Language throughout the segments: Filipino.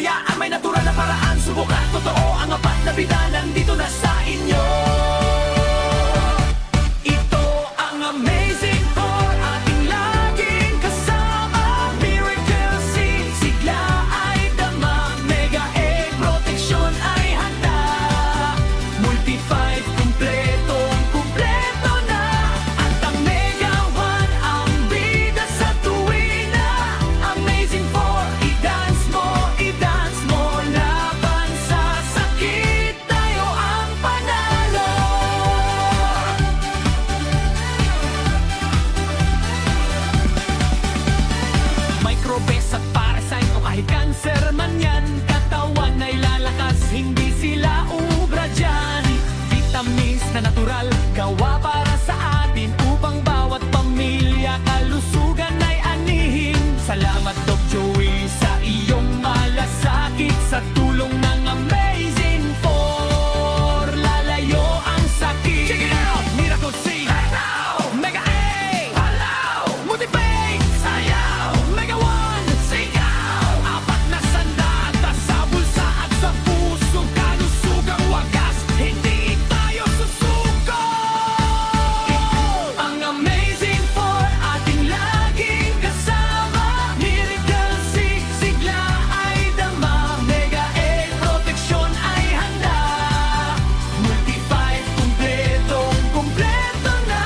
Hayaan may natural na paraan, subukan. Totoo ang apat na bida, nandito na sa inyo. Ito ang Amazing 4, ating laging kasama. Miracle Seed, sigla ay dama. Mega Egg protection ay handa. Multi 5, kumpleto na. At ang Mega 1, ang bida sa tuwina. Amazing 4, i-dance mo, laban sa sakit, tayo ang panalo. Microbes at parasite o kahit cancer man yan, katawan ay lalakas, hindi sila ubra dyan. Vitamins na natural, gawa para sa atin, upang bawat pamilya kalusugan ay anihin. Salamat Doc Joey sa iyong malasakit, sa tulong ng Amazing 4, lalayo ang sakit. Check it out! Miracle Seed, hello! Mega A, hello! Multi-Pay, sayaw! Mega 1, sigaw! Apat na sandata sa bulsa at sa puso, kalusugang wagas, hindi tayo susuko. Ang Amazing 4, ating laging kasama. Miracle Seed, sigla ay dama. Mega Egg protection ay handa. Multi 5, kumpleto na.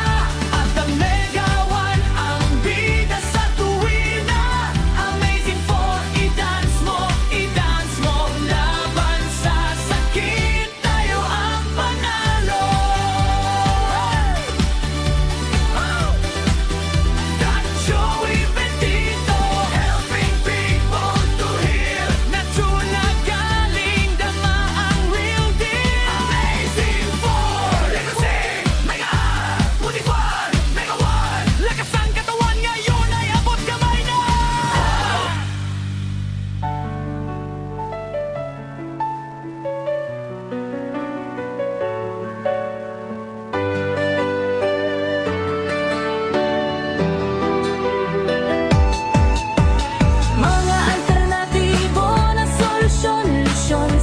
At ang Mega 1, ang bida sa tuwina. Amazing 4, i-dance mo, laban sa sakit, tayo ang panalo. Doc Joey Bendito, helping people to heal. Natural galing dama ang real deal. Amazing 4, Legacy, Mega Up, Multi-Fun, Mega 1. Lakas ang katawan ngayon ay abot kamay na. Mga alternatibo na solusyon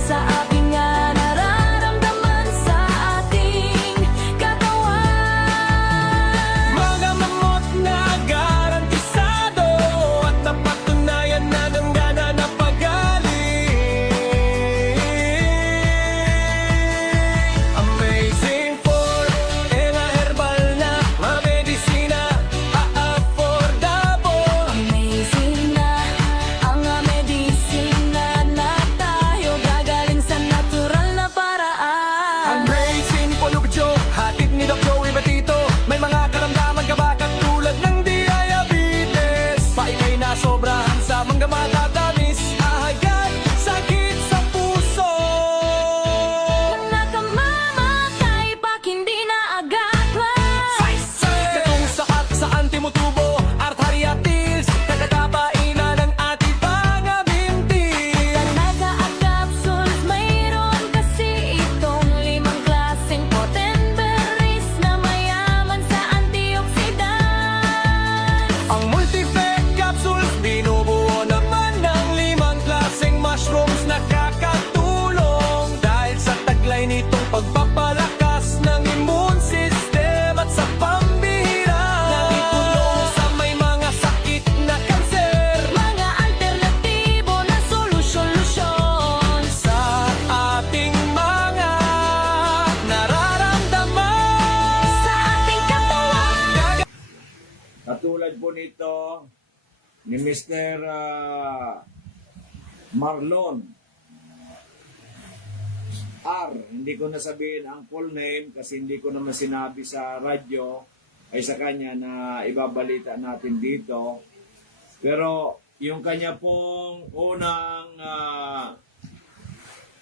sa ating nararamdaman sa ating katawan. Mga mamot na garantisado at napatunayan na ng gana na pagaling. Amazing 4, herbal na medisina, affordable. Amazing na ang medisina na tayo, gagaling sa natural na paraan. Amazing Polubjo, hatid ni Doc Joey Batito. May mga karamdaman ka ba katulad ng diabetes? Paikay na sobrahan sa mga matatamis, ahagad, sakit sa puso. Nakamamatay pag hindi na agad katong sakat sa antimotubo, arthritis, kakatapainan ng ating mga binti. Talaga at capsules, mayroon kasi itong 5 klaseng potent berries na mayaman sa antioxidants. Ang multi-fed capsules, binubuo naman ng 5 klaseng mushrooms na kakatulong dahil sa taglay nitong pagpapalakas ng immune system at sa pambihira nakitulong sa may mga sakit na kanser. Mga alternatibo na solusyon sa ating mga nararamdaman sa ating katawan. Katulad po nito ni Mr. Marlon R. Hindi ko nasabihin ang full name kasi hindi ko naman sinabi sa radyo ay sa kanya na ibabalita natin dito. Pero yung kanya pong unang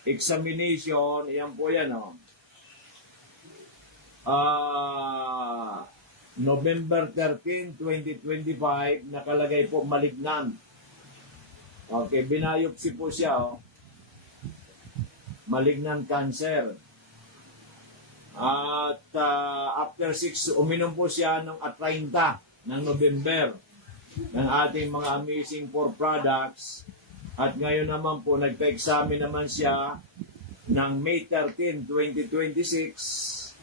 examination, yan po yan November 13, 2025, nakalagay po malignant. Okay, binayopsi po siya, malignant cancer. At after 6, uminom po siya ng 30 ng November ng ating mga Amazing 4 products. At ngayon naman po, nagpa-examine naman siya ng May 13, 2026,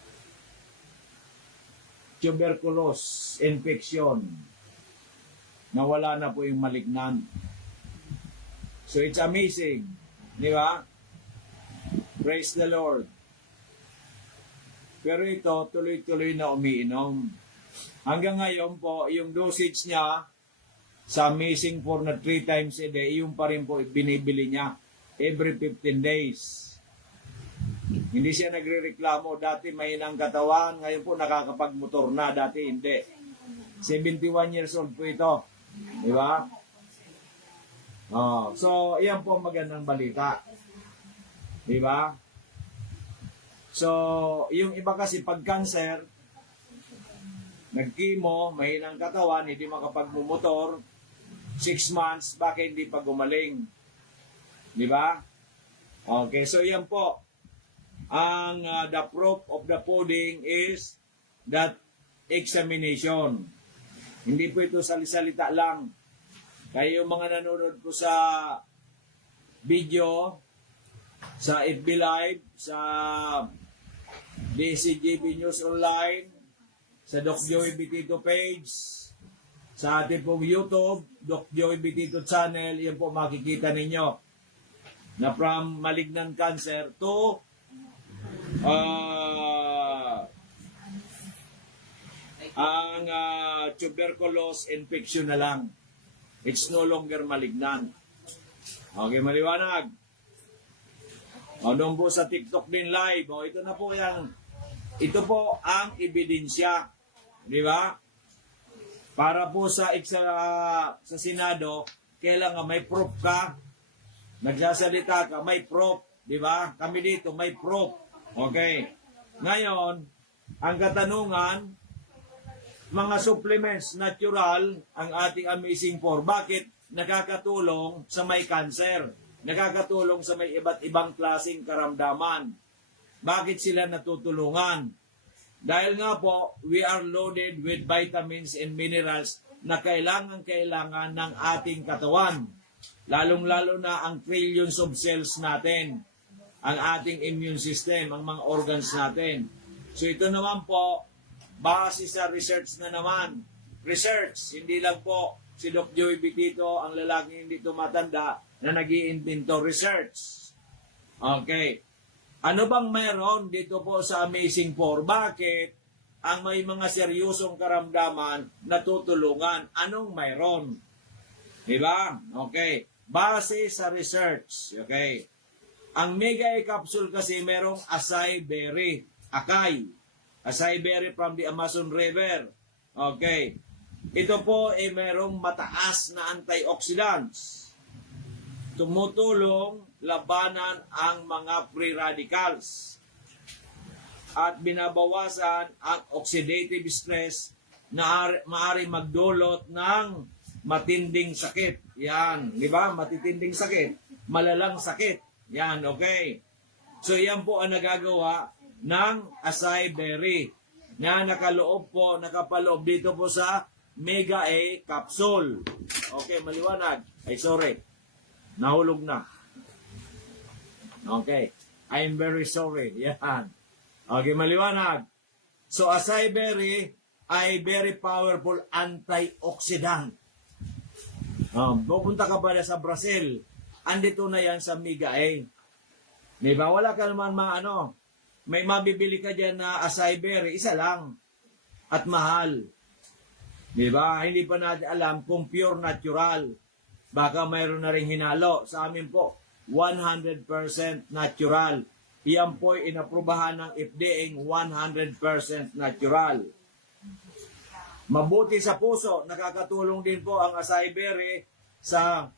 tuberculosis infection. Nawala na po yung malignant. So it's amazing. Di ba? Praise the Lord. Pero ito, tuloy-tuloy na umiinom. Hanggang ngayon po, yung dosage niya sa Amazing 4 na 3 times a day, yung pa rin po binibili niya every 15 days. Hindi siya nagre-reklamo. Dati mahinang katawan, ngayon po nakakapagmotor na. Dati hindi. 71 years old po ito. Di ba? Oh, so, yan po magandang balita. Di ba? So, yung iba kasi pag cancer, nag-chemo, mahinang katawan, hindi makapagmumotor, 6 months, bakit hindi pa gumaling? Di ba? Okay, so yan po. Ang the proof of the pudding is that examination. Hindi po ito salita lang. Kaya yung mga nanonood po sa video, sa FB Live, sa DCGB News Online, sa Doc Joey Bitito page, sa ating pong YouTube, Doc Joey Bitito channel, yan po makikita ninyo na from malignant cancer to tuberculosis infection na lang. It's no longer malignant. Okay, maliwanag. O, doon po sa TikTok din live. O, ito na po yan. Ito po ang ebidensya. Di ba? Para po sa Senado, kailangan may proof ka. Nagsasalita ka, may proof. Di ba? Kami dito, may proof. Okay. Ngayon, ang katanungan, mga supplements natural ang ating Amazing 4. Bakit? Nakakatulong sa may cancer. Nakakatulong sa may iba't ibang klaseng karamdaman. Bakit sila natutulungan? Dahil nga po, we are loaded with vitamins and minerals na kailangan ng ating katawan. Lalong-lalo na ang trillions of cells natin, ang ating immune system, ang mga organs natin. So ito naman po, base sa research na naman. Research, hindi lang po si Doc Joey Bitito, ang lalaking hindi tumatanda, na nag-iimbento research. Okay. Ano bang mayroon dito po sa Amazing 4? Bakit ang may mga seryosong karamdaman natutulungan? Anong mayroon? Diba? Okay. Base sa research. Okay. Ang Mega A capsule kasi merong acai berry. Acai berry from the Amazon River. Okay. Ito po ay merong mataas na antioxidants. Tumutulong labanan ang mga free radicals at binabawasan ang oxidative stress na maaari magdulot ng matinding sakit. Yan, di ba? Matitinding sakit, malalang sakit. Yan, okay. So yan po ang nagagawa ng acai berry na nakapaloob dito po sa Mega A capsule. Okay, maliwanag. Ay, sorry. Nahulog na. Okay. I'm very sorry. Yan. Okay, maliwanag. So, acai berry ay very powerful antioxidant. Pupunta ka pala sa Brazil. Andito na yan sa Mega A. Diba? Wala ka naman may mabibili ka dyan na acai berry. Isa lang. At mahal. Diba? Hindi pa natin alam kung pure natural. Baka mayroon na rin hinalo. Sa amin po, 100% natural. Iyan po ay inaprubahan ng FDA 100% natural. Mabuti sa puso. Nakakatulong din po ang acai berry sa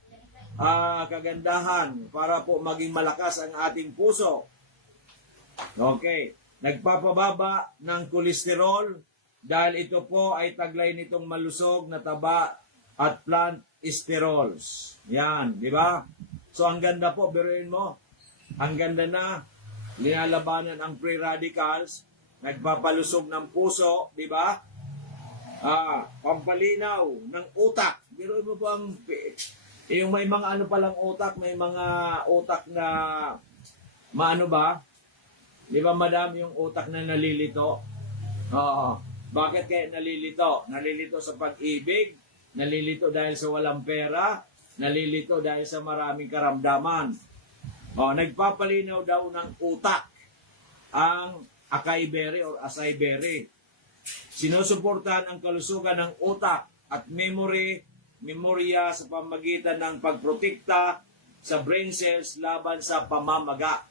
kagandahan para po maging malakas ang ating puso. Okay. Nagpapababa ng kolesterol dahil ito po ay taglay nitong malusog na taba at plant sterols. Yan, di ba? So, ang ganda po, biruin mo. Ang ganda na, linalabanan ang free radicals, nagpapalusog ng puso, di ba? Pampalinaw ng utak. Biruin mo po ang Yung may mga ano palang utak, may mga utak na maano ba? Di ba madam yung utak na nalilito? Oo. Bakit kaya nalilito? Nalilito sa pag-ibig, nalilito dahil sa walang pera, nalilito dahil sa maraming karamdaman. Nagpapalinaw daw ng utak ang acai berry or acai berry. Sinusuportahan ang kalusugan ng utak at memorya sa pamagitan ng pagprotekta sa brain cells laban sa pamamaga.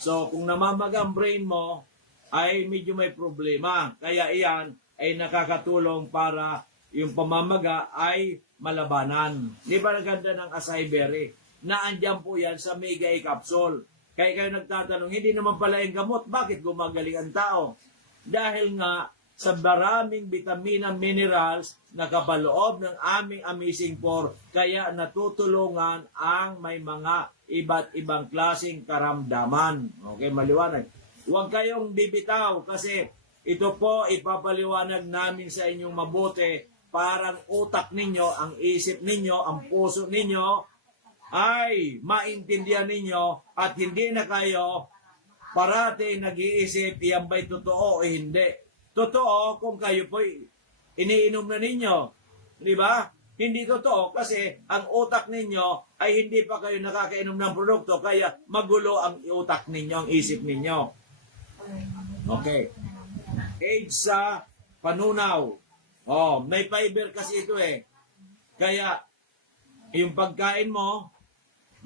So, kung namamaga ang brain mo, ay medyo may problema. Kaya iyan ay nakakatulong para yung pamamaga ay malabanan. Di ba naganda ng acai berry? Naandyan po yan sa Mega E capsule. Kaya kayo nagtatanong, hindi naman pala yung gamot, bakit gumagaling ang tao? Dahil nga, sa maraming vitamina minerals na kapaloob ng aming Amazing 4, kaya natutulungan ang may mga iba't ibang klaseng karamdaman. Okay, maliwanag. Huwag kayong bibitaw kasi ito po ipapaliwanag namin sa inyong mabuti para ang utak ninyo, ang isip ninyo, ang puso ninyo ay maintindihan ninyo at hindi na kayo parati nag-iisip iyan ba'y totoo o hindi. Totoo kung kayo po iniinom na ninyo. Di ba? Hindi totoo kasi ang utak ninyo ay hindi pa kayo nakakainom ng produkto kaya magulo ang utak ninyo, ang isip ninyo. Okay. Age sa panunaw. May fiber kasi ito eh. Kaya yung pagkain mo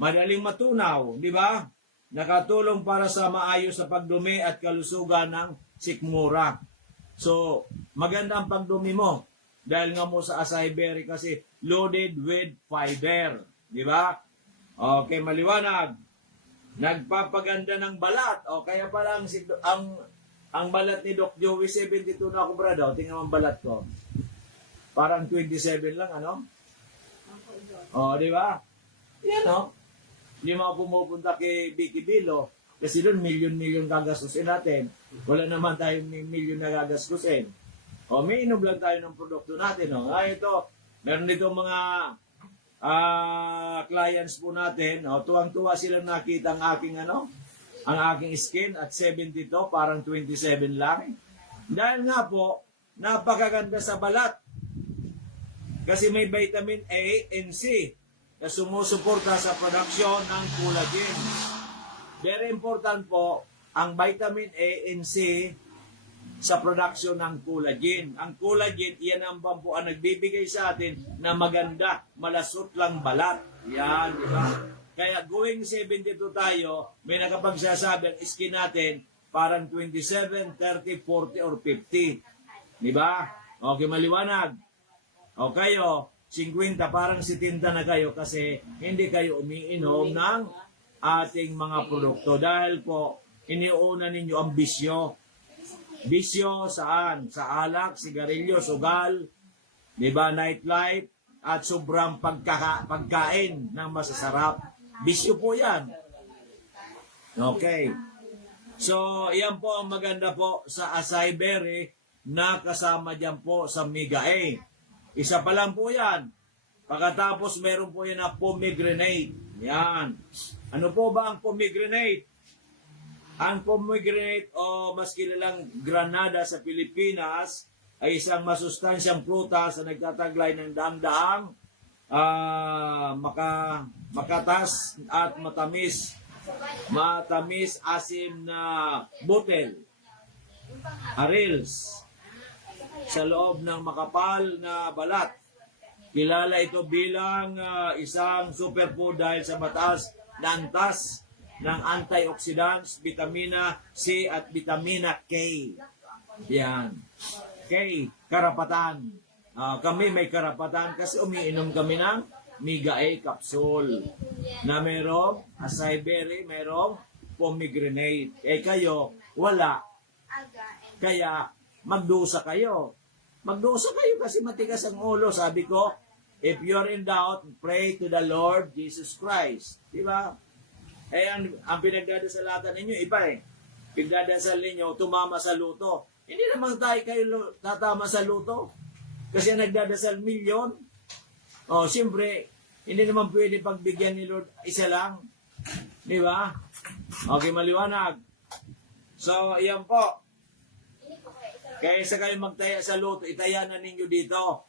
madaling matunaw, di ba? Nakatulong para sa maayos sa pagdumi at kalusugan ng sikmura. So, maganda ang pagdumi mo. Dahil nga mo sa acai berry kasi loaded with fiber. Di ba? Okay, maliwanag. Nagpapaganda ng balat. Kaya pala ang balat ni Doc Joey, 72 na ako brado. Tingnan mo ang balat ko. Parang 27 lang, ano? Di ba? Yan, Hindi mga pumupunta kay Vicky Bilo. Kasi doon, milyon-milyon gagastusin natin. Wala naman tayong milyon na gagastusin. May inom lang tayo ng produkto natin. Ito, meron dito mga clients po natin. Tuwang-tuwa silang nakita ang aking skin at 72, parang 27 lang. Dahil nga po, napakaganda sa balat. Kasi may vitamin A and C na sumusuporta sa production ng collagen. Very important po ang vitamin A and C sa production ng collagen. Ang collagen, iyan ang bambu ang nagbibigay sa atin na maganda, malasot lang balat. Yan, di ba? Kaya going 72 tayo, may nakapagsasabi ang skin natin parang 27, 30, 40, or 50. Di ba? Okay, maliwanag. O kayo, 50, parang 70 na kayo kasi hindi kayo umiinom ng ating mga produkto. Dahil po, iniuna ninyo ang bisyo. Bisyo saan? Sa alak, sigarilyo, sugal, di ba, nightlife, at sobrang pagkain ng masasarap. Bisyo po yan. Okay. So, yan po ang maganda po sa acai berry na kasama dyan po sa Mega A. Isa pa lang po yan. Pagkatapos meron po yan na pomegranate. Yan. Ano po ba ang pomegranate? Ang pomegranate o mas kilalang granada sa Pilipinas ay isang masustansyang prutas na nagtataglay ng daang-daang makatas at matamis asim na butel, arils, sa loob ng makapal na balat. Kilala ito bilang isang superfood dahil sa mataas na antas ng antioxidants, vitamina C at vitamina K. Yan. K, karapatan. Kami may karapatan kasi umiinom kami ng Mega A capsule na merong acai berry, merong pomegranate. Kayo, wala. Kaya, magdusa kayo. Magdusa kayo kasi matigas ang ulo. Sabi ko, if you're in doubt, pray to the Lord Jesus Christ. Diba? Ang pinagdadasalatan ninyo, iba eh. Pinagdadasal ninyo, tumama sa luto. Hindi naman tayo kayo tatama sa luto. Kasi ang nagdadasal milyon. Siyempre, Hindi naman pwede pagbigyan ni Lord isa lang. Di ba? Okay, maliwanag. So, yan po. Kaysa kayo magtaya sa loto, itaya na ninyo dito.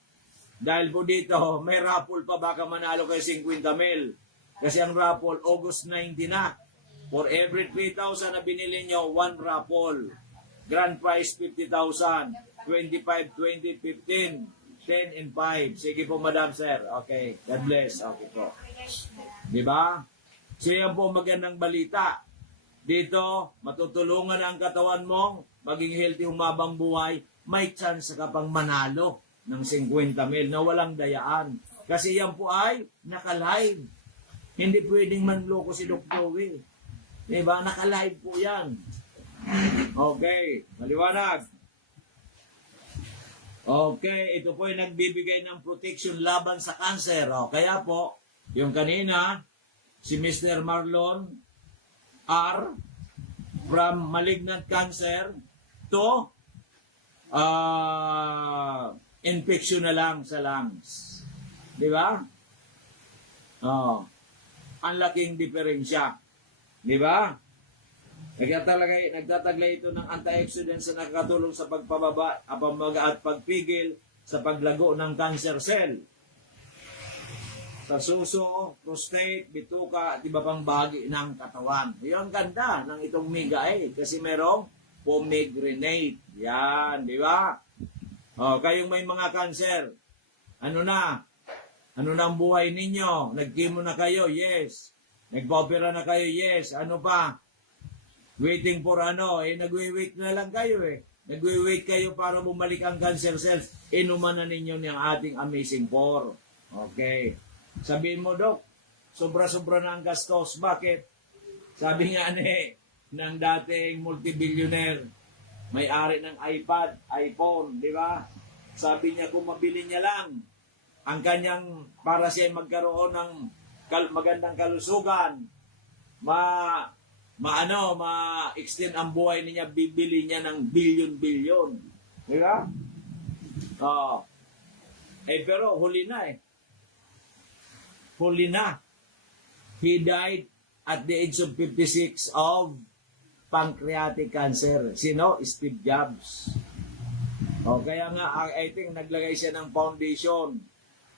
Dahil po dito, may raffle pa, baka manalo kayo 50 mil. Kasi ang raffle, August 90 na. For every 3,000 na binili nyo, 1 raffle. Grand prize, 50,000. 25, 20, 15, 10, and 5. Sige po, Madam Sir. Okay, God bless. Okay po. Diba? So yan po magandang balita. Dito, matutulungan ang katawan mong maging healthy, humabang buhay. May chance ka pang manalo ng 50 mil na walang dayaan. Kasi yan po ay naka-live. Hindi pwedeng manloko si Dr. Will. Diba? Naka-live po yan. Okay, maliwanag. Okay, ito po ay nagbibigay ng protection laban sa cancer. O, kaya po, yung kanina, si Mr. Marlon R. from malignant cancer to infection na lang sa lungs. Di ba? Oh, ang laking diferensya. Di ba? Nagtataglay ito ng antioxidants na nakakatulong sa pagpababa, pambaga at pagpigil sa paglago ng cancer cell. Sa suso, prostate, bituka, at iba pang bahagi ng katawan. Yan ang ganda ng itong Mega 8 kasi merong pomegranate. Yan, di ba? O, kayong may mga cancer, ano na? Ano na ang buhay ninyo? Nag-chemo na kayo? Yes. Nagpa-opera na kayo? Yes. Ano pa? Waiting for ano? Nagwi-wait na lang kayo Nagwi-wait kayo para bumalik ang cancer cells. Inuman na ninyo ng ating Amazing 4. Okay. Sabihin mo, Dok, sobra-sobra na ang gastos. Bakit? Sabi nga ng dating multi-billionaire, may-ari ng iPad, iPhone, di ba? Sabi niya kung mabili niya lang ang kanyang, para siya magkaroon ng magandang kalusugan, ma-extend ang buhay niya, bibili niya ng billion-billion. Di ba? Pero huli na Huli na. He died at the age of 56 of pancreatic cancer. Sino? Steve Jobs. Kaya nga, I think naglagay siya ng foundation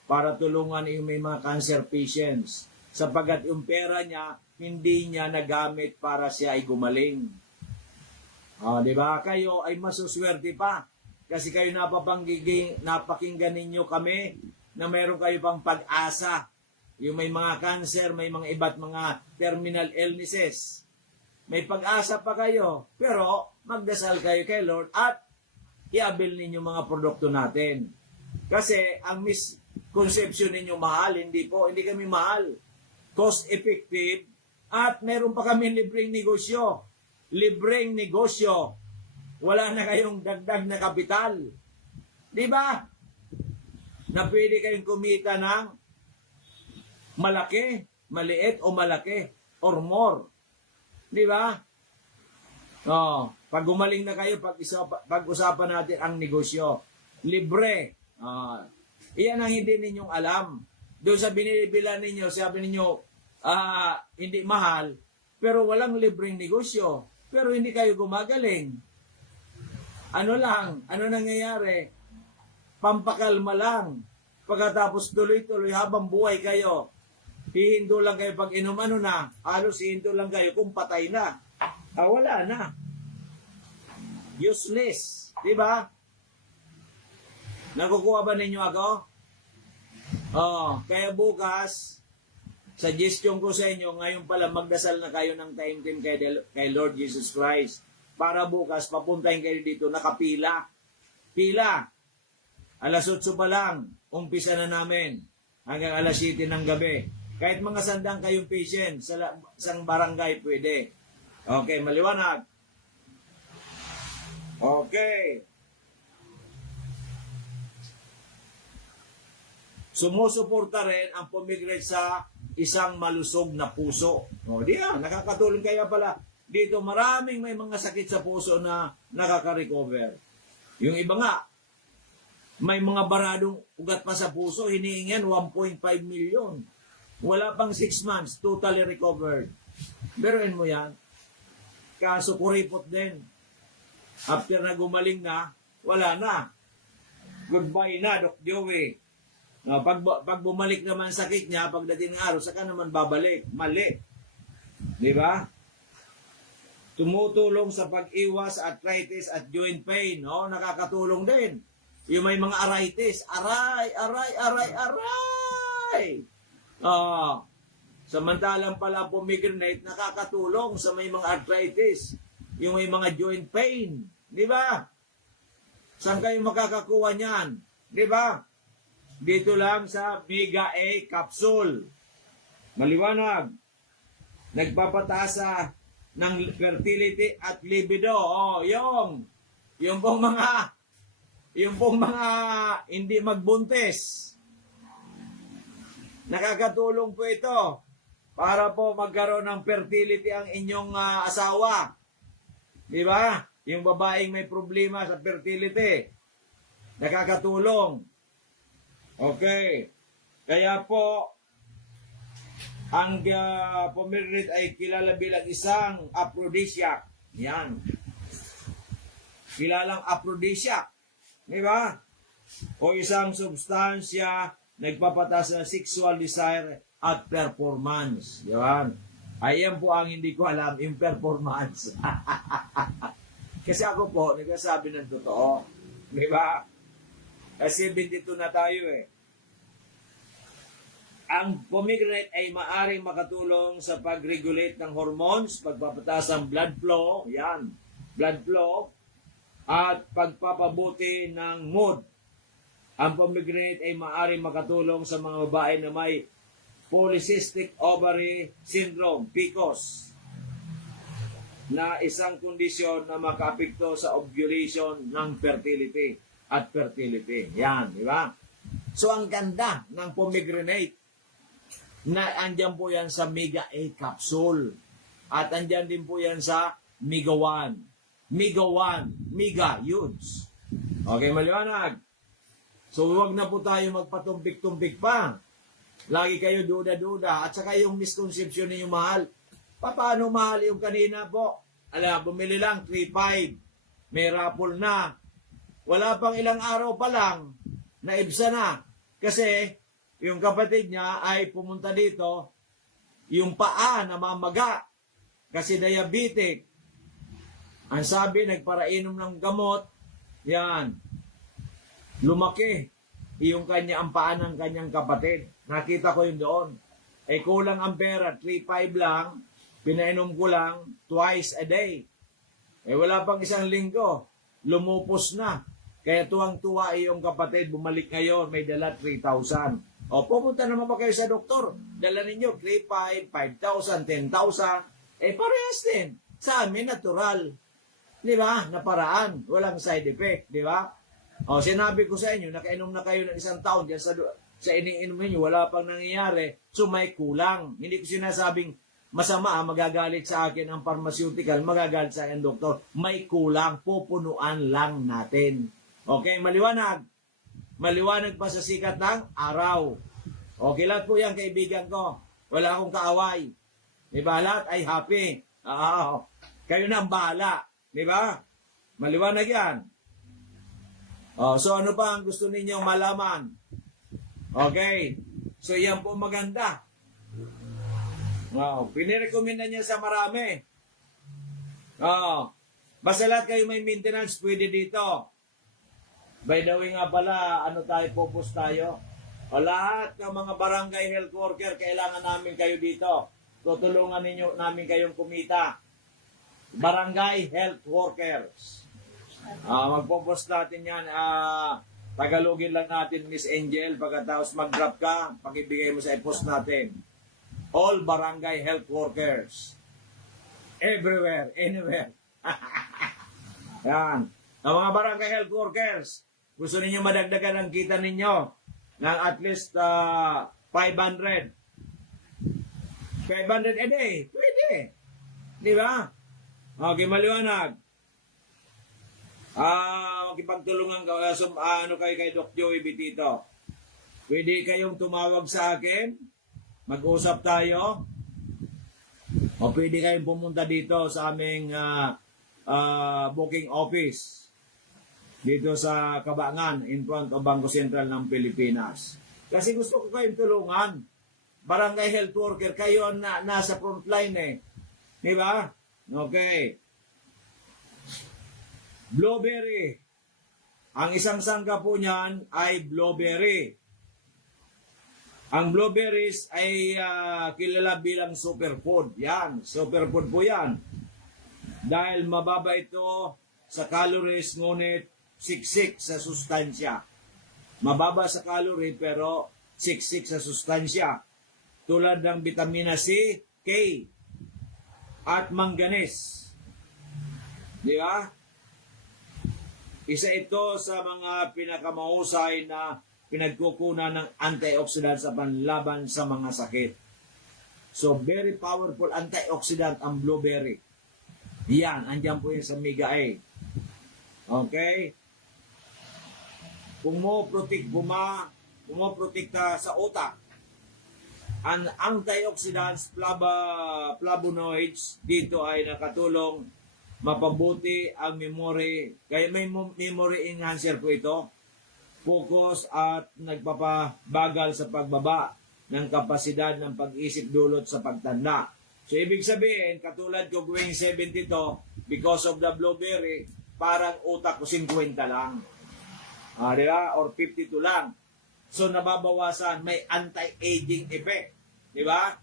para tulungan yung may mga cancer patients. Sapagat yung pera niya, hindi niya nagamit para siya ay gumaling. Di ba? Kayo ay masuswerte pa. Kasi kayo napakinggan ninyo kami na meron kayo pang pag-asa. Yung may mga cancer, may mga iba't mga terminal illnesses. May pag-asa pa kayo. Pero magdasal kayo kay Lord at i-avail ninyo mga produkto natin. Kasi ang misconception ninyo mahal, hindi po. Hindi kami mahal. Cost effective. At meron pa kami libreng negosyo. Libreng negosyo. Wala na kayong dagdag na kapital. Di ba? Na pwede kayong kumita ng malaki, maliit o malaki, or more. Di ba? Pag gumaling na kayo, pag-usapan natin ang negosyo. Libre. Iyan ang hindi ninyong alam. Doon sa binibilan ninyo, sabi ninyo, hindi mahal, pero walang libreng negosyo. Pero hindi kayo gumagaling. Ano nangyayari? Pampakalma lang. Pagkatapos tuloy-tuloy habang buhay kayo, hihinto lang kayo pag inom halos hihinto lang kayo kung patay na. Wala na. Useless. Diba? Nakukuha ba ninyo ako? Kaya bukas, suggestion ko sa inyo, ngayon pala magdasal na kayo ng time kay Lord Jesus Christ. Para bukas, papuntahin kayo dito, nakapila. Pila. Alas 8 pa lang, umpisa na namin. Hanggang alas 7 ng gabi. Kahit mga sandang kayong patient, sa isang barangay pwede. Okay, maliwanag. Okay. Sumusuporta rin ang pomegranate sa isang malusog na puso. Nakakatulong kaya pala. Dito maraming may mga sakit sa puso na nakaka-recover. Yung iba nga, may mga baradong ugat pa sa puso, hinihingan 1.5 million. Wala pang 6 months, totally recovered. Biruin mo yan. Kaso kuripot din. After na gumaling na, wala na. Goodbye na, Doc Joey. Pag bumalik naman sakit niya, pagdating ng araw, saka naman babalik. Mali. Di ba? Tumutulong sa pag-iwas sa arthritis at joint pain. No? Nakakatulong din. Yung may mga arthritis. Aray! Samantalang pala pomegranate, nakakatulong sa may mga arthritis. Yung may mga joint pain. Di ba? Saan kayo makakakuha niyan? Di ba? Dito lang sa Mega A Capsule. Maliwanag. Nagpapatasa ng fertility at libido. Yung pong mga hindi magbuntis. Nakakatulong po ito para po magkaroon ng fertility ang inyong asawa. Di ba? Yung babaeng may problema sa fertility. Nakakatulong. Okay. Kaya po, ang pomegranate ay kilala bilang isang aphrodisiac. Yan. Kilalang aphrodisiac. Di ba? O isang substansya nagpapatas ng sexual desire at performance. Yan. Ayan po ang hindi ko alam, yung performance. Kasi ako po, nagsasabi ng totoo. Di ba? Kasi 72 na tayo eh. Ang pomegranate ay maaring makatulong sa pag-regulate ng hormones, pagpapataas ng blood flow, yan, blood flow, at pagpapabuti ng mood. Ang pomegranate ay maaring makatulong sa mga babae na may polycystic ovary syndrome, PCOS, na isang kondisyon na makaapekto sa ovulation ng fertility at fertility. Yan, di ba? So, ang ganda ng pomegranate na andyan po yan sa Mega A Capsule. At andyan din po yan sa Mega 1. Mega, huge. Okay, maliwanag. So, huwag na po tayo magpatumbik-tumbik pa. Lagi kayo duda-duda. At saka yung misconception ninyo mahal. Paano mahal yung kanina po? Bumili lang, 3.5. May raffle na. Wala pang ilang araw pa lang, naibsa na. Kasi, yung kapatid niya ay pumunta dito, yung paa namamaga. Kasi diabetic. Ang sabi, nagparainom ng gamot, yan, lumaki yung ang paa ng kanyang kapatid. Nakita ko yun doon. Ay kulang ang pera, 3.5 lang, pinainom ko lang twice a day. Wala pang isang linggo, lumupos na. Kaya tuwang-tuwa yung kapatid, bumalik ngayon, may dala 3,000. Pumunta naman ba kayo sa doktor? Dala ninyo 3,500, 5,000, 10,000. Parehas din. Sa amin, natural. Di ba? Na paraan. Walang side effect. Di ba? Sinabi ko sa inyo, nakainom na kayo ng isang taon dyan sa iniinom ninyo, wala pang nangyayari. So may kulang. Hindi ko sinasabing masama, magagalit sa akin ang pharmaceutical, magagalit sa akin doktor. May kulang. Pupunuan lang natin. Okay, maliwanag. Maliwanag pa sa sikat ng araw. Okay, lahat po yan, kaibigan ko. Wala akong kaaway. Diba? Lahat ay happy. Kayo na ang bahala. Diba? Maliwanag yan. So ano pa ang gusto ninyong malaman? Okay. So yan po maganda. Pinirekomenda niya sa marami. Basta lahat kayo may maintenance, pwede dito. By the way nga pala, popost tayo? Lahat ng mga barangay health worker, kailangan namin kayo dito. Tutulungan namin kayong kumita. Barangay health workers. Magpopost natin yan. Tagalogin lang natin, Miss Angel. Pagkatapos mag-drop ka, pakibigay mo sa i-post natin. All barangay health workers. Everywhere, anywhere. Yan. Ang mga barangay health workers, gusto ninyo madagdagan ang kita ninyo ng at least 500. 500 a day. Pwede. Di ba? Okay, maliwanag. Makipagtulungan kayo kay Doc Joey Bitito. Pwede kayong tumawag sa akin Mag-usap tayo. O pwede kayong pumunta dito sa aming booking office. Dito sa Cabangan, in front of Bangko Sentral ng Pilipinas. Kasi gusto ko kayong tulungan. Barangay health worker, kayo na nasa front line eh. Di ba? Okay. Blueberry. Ang isang sangka po niyan ay blueberry. Ang blueberries ay kilala bilang superfood. Yan, superfood po yan. Dahil mababa ito sa calories, ngunit siksik sa sustansya. Mababa sa calorie pero siksik sa sustansya. Tulad ng vitamina C, K, at manganese. Di ba? Isa ito sa mga pinakamahusay na pinagkukunan ng antioxidant sa panlaban sa mga sakit. So, very powerful antioxidant ang blueberry. Yan, andyan po yun sa Mega A. Okay? Pumoprotekta sa utak. Ang antioxidants, flavonoids, dito ay nakatulong mapabuti ang memory. Kaya may memory enhancer po ito. Focus at nagpapabagal sa pagbaba ng kapasidad ng pag-isip dulot sa pagtanda. So, ibig sabihin, katulad ko going 72, because of the blueberry, parang utak ko 50 lang. Di ba? Or 52 lang. So, nababawasan, may anti-aging effect. Di ba?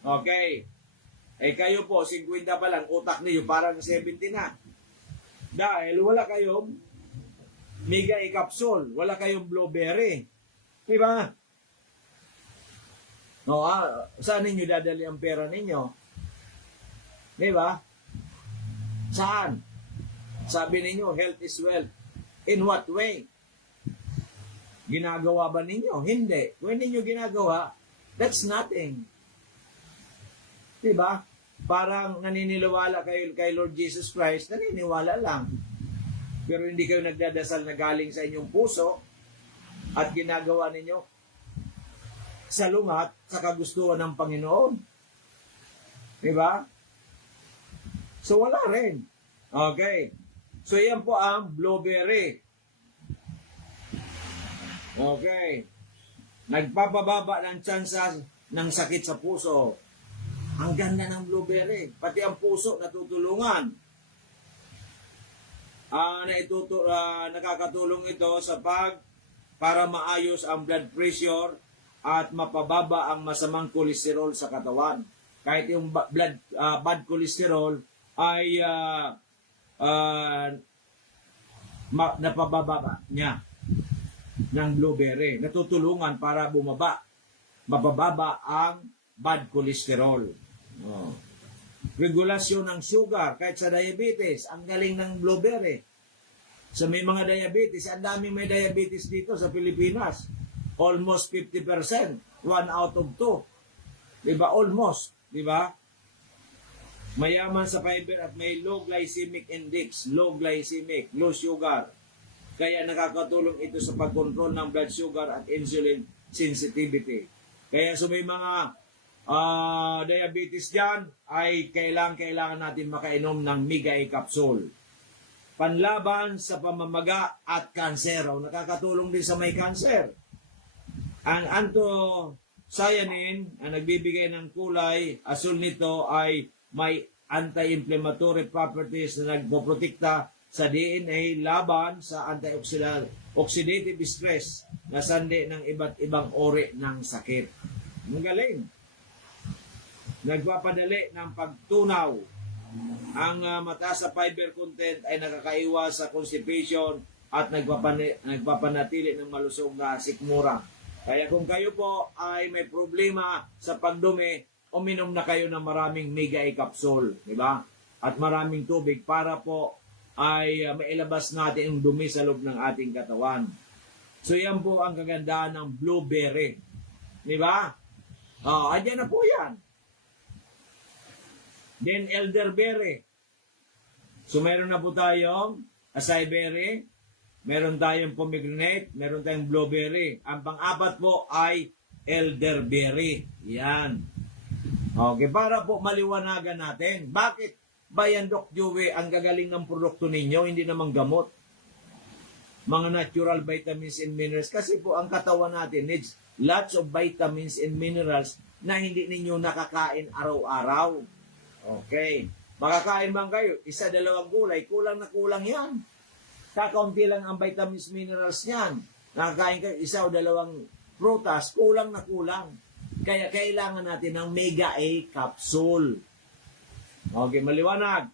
Okay. Eh, kayo po, 50 pa lang, utak niyo parang 70 na. Dahil wala kayong Mega A capsule, wala kayong blueberry. Di ba? No, saan ninyo dadali ang pera ninyo? Di ba? Saan? Sabi ninyo, health is wealth. In what way? Ginagawa ba ninyo? Hindi. Kung hindi nyo ginagawa, that's nothing. Di ba? Parang naniniwala kayo kay Lord Jesus Christ, naniniwala lang. Pero hindi kayo nagdadasal na galing sa inyong puso at ginagawa ninyo sa lungat sa kagustuhan ng Panginoon. Di ba? So, wala rin. Okay. So, yan po ang blueberry. Okay. Nagpapababa ng tsansa ng sakit sa puso. Ang ganda ng blueberry. Pati ang puso natutulungan. Nakakatulong ito sa para maayos ang blood pressure at mapababa ang masamang kolesterol sa katawan. Kahit yung bad cholesterol ay napababa niya ng blueberry. Natutulungan para mapababa ang bad cholesterol. Oh. Regulasyon ng sugar, kahit sa diabetes, ang galing ng blueberry. So may mga diabetes, ang daming may diabetes dito sa Pilipinas. Almost 50%, 1 out of 2. Diba? Almost. Diba? Mayaman sa fiber at may low glycemic index, low glycemic, low sugar. Kaya nakakatulong ito sa pagkontrol ng blood sugar at insulin sensitivity. Kaya so may mga diabetes dyan, ay kailangan natin makainom ng Mega A capsule. Panlaban sa pamamaga at kanser. Nakakatulong din sa may kanser. Ang anthocyanin, ang nagbibigay ng kulay asul nito ay may anti-inflammatory properties na nagpoprotekta sa DNA laban sa antioxidative stress na sandi ng iba't ibang uri ng sakit. Ang galing. Nagpapadali ng pagtunaw. Ang mataas sa fiber content ay nakakaiwas sa constipation at nagpapanatili ng malusog na sikmura. Kaya kung kayo po ay may problema sa pagdumi, uminom na kayo ng maraming Mega A capsule, di ba? At maraming tubig para po ay mailabas natin yung dumi sa loob ng ating katawan. So yan po ang kagandahan ng blueberry. Di ba? Andyan na po yan. Then elderberry. So meron na po tayong acai berry, meron tayong pomegranate, meron tayong blueberry. Ang pang-apat po ay elderberry. Yan. Okay, para po maliwanagan natin. Bakit ba yan, Doc Joey, ang gagaling ng produkto ninyo, hindi naman gamot? Mga natural vitamins and minerals. Kasi po ang katawan natin needs lots of vitamins and minerals na hindi ninyo nakakain araw-araw. Okay. Makakain man kayo, isa, dalawang gulay, kulang na kulang yan. Kakaunti lang ang vitamins, minerals niyan. Nakakain kayo, isa o dalawang prutas, kulang na kulang. Kaya kailangan natin ng Mega A capsule. Okay, maliwanag.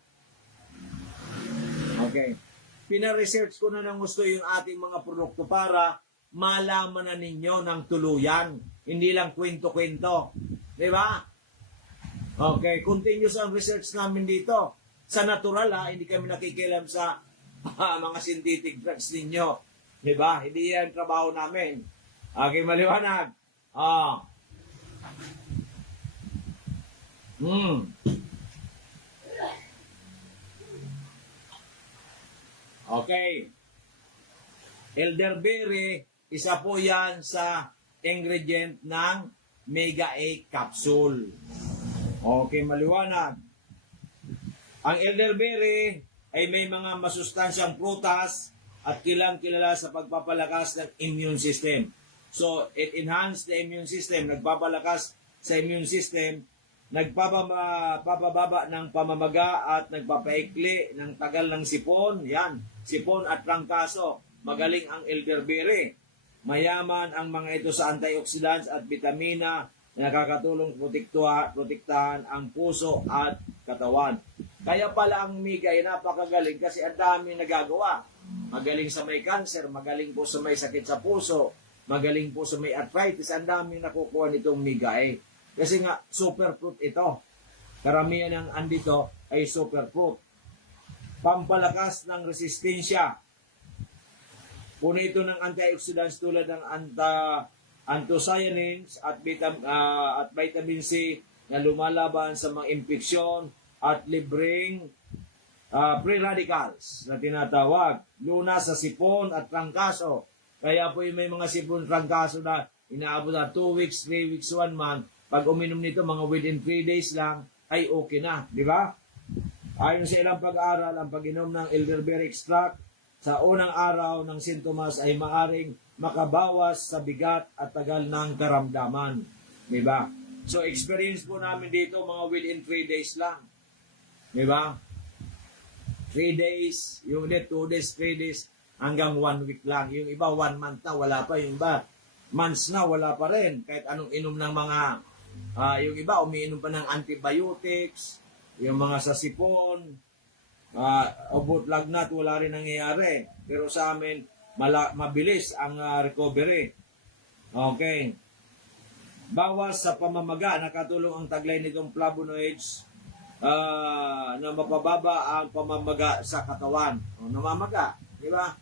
Okay. Pina-research ko na ng gusto yung ating mga produkto para malaman na ninyo ng tuluyan. Hindi lang kwento-kwento. Di ba? Okay, continuous ang research namin dito. Sa natural hindi kami nakikialam sa mga synthetic drugs ninyo. Di ba? Hindi yan trabaho namin. Okay, maliwanag. Okay. Elderberry, isa po yan sa ingredient ng Mega A capsule. Okay, maliwanag. Ang elderberry ay may mga masustansyang prutas at kilala sa pagpapalakas ng immune system. So, it enhances the immune system, nagpapalakas sa immune system, nagpapababa ng pamamaga at nagpapaikli ng tagal ng sipon. Yan, sipon at trangkaso. Magaling ang elderberry. Mayaman ang mga ito sa antioxidants at vitamina na nakakatulong protektahan ang puso at katawan. Kaya pala ang Mega ay napakagaling kasi ang dami nagagawa. Magaling sa may cancer, magaling po sa may sakit sa puso, magaling po sa may arthritis. Ang dami nakukuha nitong Mega A. Kasi nga, superfruit ito. Karamihan ng andito ay superfruit. Pampalakas ng resistensya. Puno ito ng antioxidants tulad ng anthocyanins at vitamin C na lumalaban sa mga impeksyon at libreng free radicals na tinatawag. Luna sa sipon at trangkaso. Kaya po may mga sipon trangkaso na inaabot na 2 weeks, 3 weeks, 1 month. Pag uminom nito, mga within 3 days lang, ay okay na. Di ba? Ayon sa ilang pag-aaral, ang pag-inom ng elderberry extract sa unang araw ng sintomas ay maaring makabawas sa bigat at tagal ng karamdaman. Di ba? So, experience po namin dito, mga within 3 days lang. Di ba? 3 days, yung 2 days, 3 days, hanggang 1 week lang. Yung iba, 1 month na, wala pa. Yung iba, months na, wala pa rin. Kahit anong inom ng mga, yung iba, umiinom pa ng antibiotics, yung mga sa sipon, ubot lagnat, wala rin nangyayari. Pero sa amin, mabilis ang recovery. Okay. Bawas sa pamamaga, nakatulong ang taglay nitong flavonoids na mapababa ang pamamaga sa katawan. Namamaga, di ba?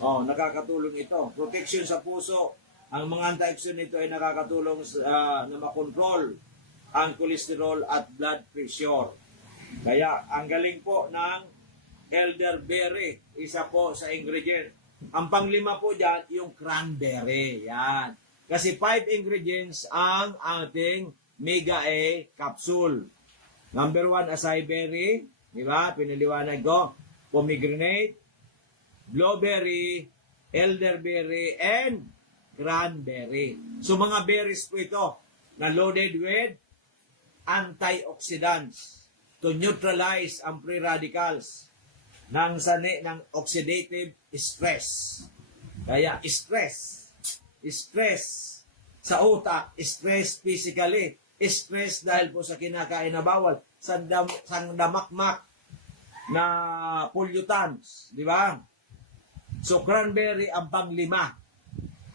Nakakatulong ito. Protection sa puso. Ang mga antioxidant nito ay nakakatulong na makontrol ang cholesterol at blood pressure. Kaya, ang galing po ng elderberry, isa po sa ingredient. Ang panglima po dyan, yung cranberry. Yan. Kasi 5 ingredients ang ating Mega A capsule. Number 1, acai berry. Di ba? Pinaliwanag ko. Pomegranate, blueberry, elderberry, and cranberry. So, mga berries po ito na loaded with antioxidants to neutralize ang free radicals ng sani ng oxidative stress. Kaya stress sa utak, stress physically, stress dahil po sa kinakain na bawal, sa damakmak na pollutants, di ba? So cranberry ang panglima.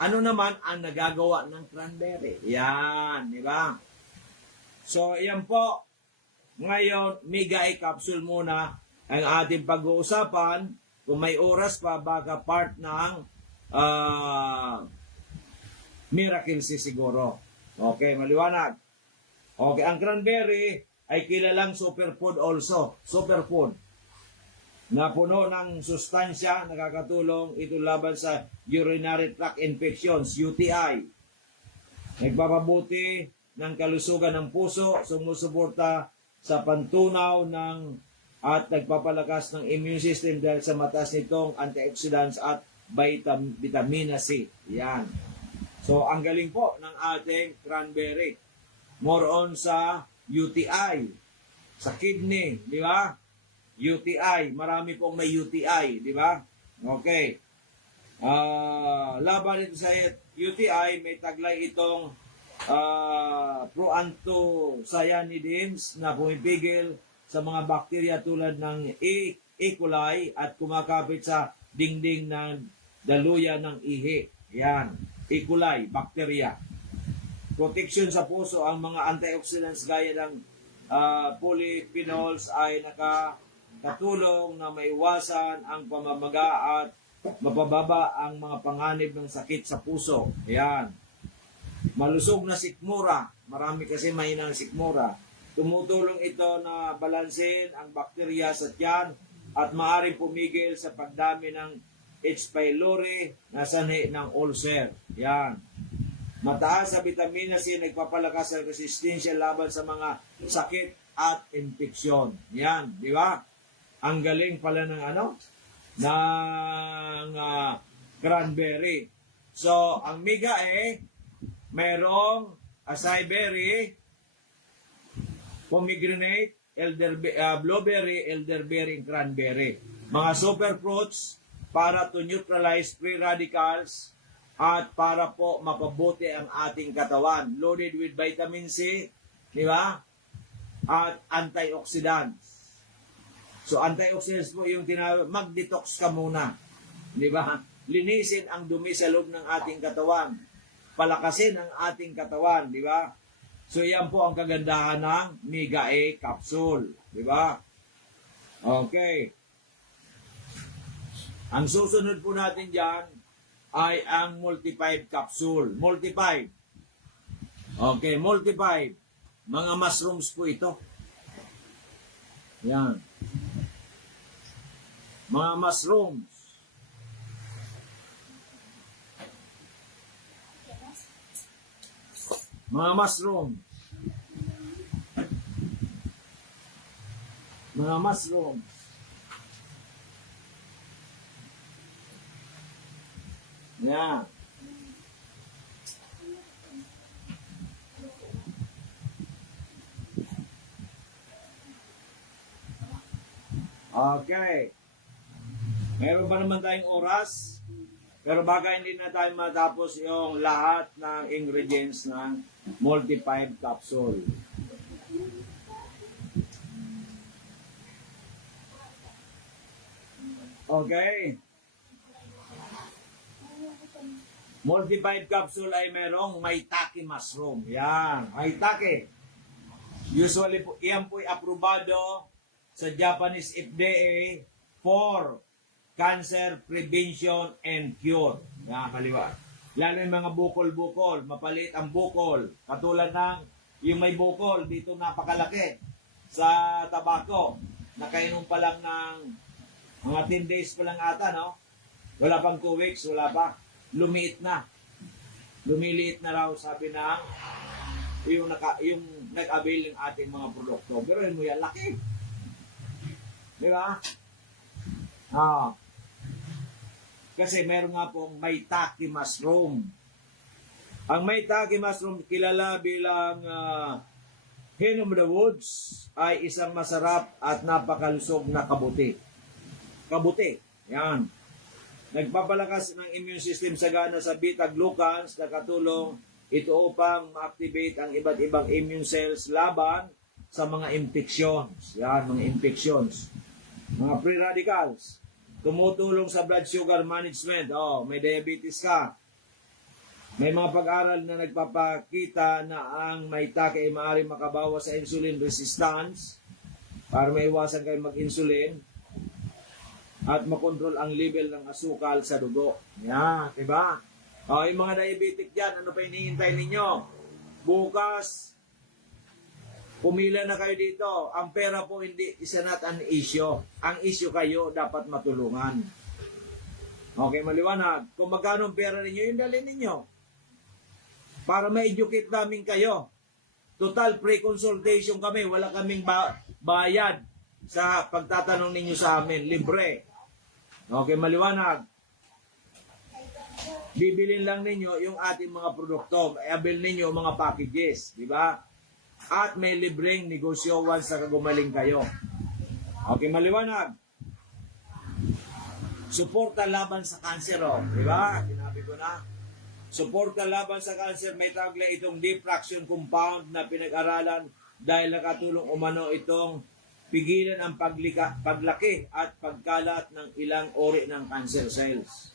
Ano naman ang nagagawa ng cranberry? Yan, di ba? So, yan po. Ngayon, Mega A capsule muna ang ating pag-uusapan. Kung may oras pa, baka part ng Miracle C siguro. Okay, maliwanag. Okay, ang cranberry ay kilalang superfood also. Superfood. Na puno ng sustansya, nakakatulong ito laban sa urinary tract infections, UTI. nagpapabuti ng kalusugan ng puso, sumusuporta sa pantunaw ng at nagpapalakas ng immune system dahil sa mataas nitong antioxidants at vitamina C. Yan. So, ang galing po ng ating cranberry. More on sa UTI, sa kidney, di ba? UTI, marami pong may UTI, di ba? Okay. Laban ito sa UTI, may taglay itong proanthocyanidins na pumipigil sa mga bakterya tulad ng E. coli at kumakapit sa dingding ng daluyan ng ihi. Yan. E. coli, bakterya. Protection sa puso, ang mga antioxidants gaya ng polyphenols ay nakatulong na maiwasan ang pamamaga at mapababa ang mga panganib ng sakit sa puso. Yan. Malusog na sikmura. Marami kasi mahina ng sikmura. Tumutulong ito na balansin ang bakterya sa tiyan at maaaring pumigil sa pagdami ng H. pylori na sanhi ng ulcer. Yan. Mataas sa vitamina C, nagpapalakas ng resistensya laban sa mga sakit at infeksyon. Yan, di ba? Ang galing pala ng cranberry. So, ang miga mayroong acai berry, pomegranate, blueberry, elderberry, and cranberry. Mga superfruits para to neutralize free radicals at para po mapabuti ang ating katawan. Loaded with vitamin C, di ba? At antioxidants. So, antioxidants po yung mag-detox ka muna. Di ba? Linisin ang dumi sa loob ng ating katawan. Palakasin ang ating katawan, di ba? So, yan po ang kagandahan ng Mega A capsule. Di ba? Okay. Ang susunod po natin dyan ay ang Multi-5 capsule. Multi-5. Okay, Multi-5. Mga mushrooms po ito. Yan. Mga mushrooms. Mga mushrooms. Mga mushrooms. Yan. Okay. Meron pa naman tayong oras. Pero baka hindi na tayo matapos yung lahat ng ingredients ng Multi-5 capsule. Okay. Multi-5 capsule ay merong maitake mushroom. Yan, maitake. Usually po, yan po ay aprobado sa Japanese FDA for cancer prevention and cure. Yan, kaliwa. Lalo yung mga bukol-bukol, mapalit ang bukol. Katulad ng yung may bukol, dito napakalaki sa tabako. Nakainom pa lang ng mga 10 days pa lang ata, no? Wala pang 2 weeks, wala pa. Lumiit na. Lumiliit na raw, sabi ng yung nag-avail ng ating mga produkto. Pero yun mo yan, laki. Di ba? Kasi meron nga pong maitake mushroom. Ang maitake mushroom, kilala bilang hen of the woods, ay isang masarap at napakalusog na kabuti. Kabuti. Yan. Nagpapalakas ng immune system sagana sa beta-glucans na katulong ito upang ma-activate ang iba't ibang immune cells laban sa mga infections. Yan, mga infections. Mga free radicals. Tumutulong sa blood sugar management. May diabetes ka. May mga pag-aral na nagpapakita na ang maitake ay maaaring makabawas sa insulin resistance para maiwasan kayo mag-insulin at makontrol ang level ng asukal sa dugo. Yan, diba? Yung mga diabetic dyan, ano pa hinihintay ninyo? Bukas, pumila na kayo dito. Ang pera po hindi, isa not an issue. Ang issue kayo, dapat matulungan. Okay, maliwanag. Kung magkano ang pera ninyo, yung dalhin ninyo. para ma-educate namin kayo. Total pre-consultation kami, wala kaming bayad sa pagtatanong ninyo sa amin, libre. Okay, maliwanag. Bibilin lang ninyo yung ating mga produkto, i-avail ninyo mga packages, di ba? At may libreng negosyo once na gumaling kayo. Okay, maliwanag. Suporta laban sa kanser, di ba? Sinabi ko na. Suporta laban sa kanser, may tawag lang itong diffraction compound na pinag-aralan dahil nakatulong umano itong pigilan ang paglaki at pagkalat ng ilang uri ng cancer cells.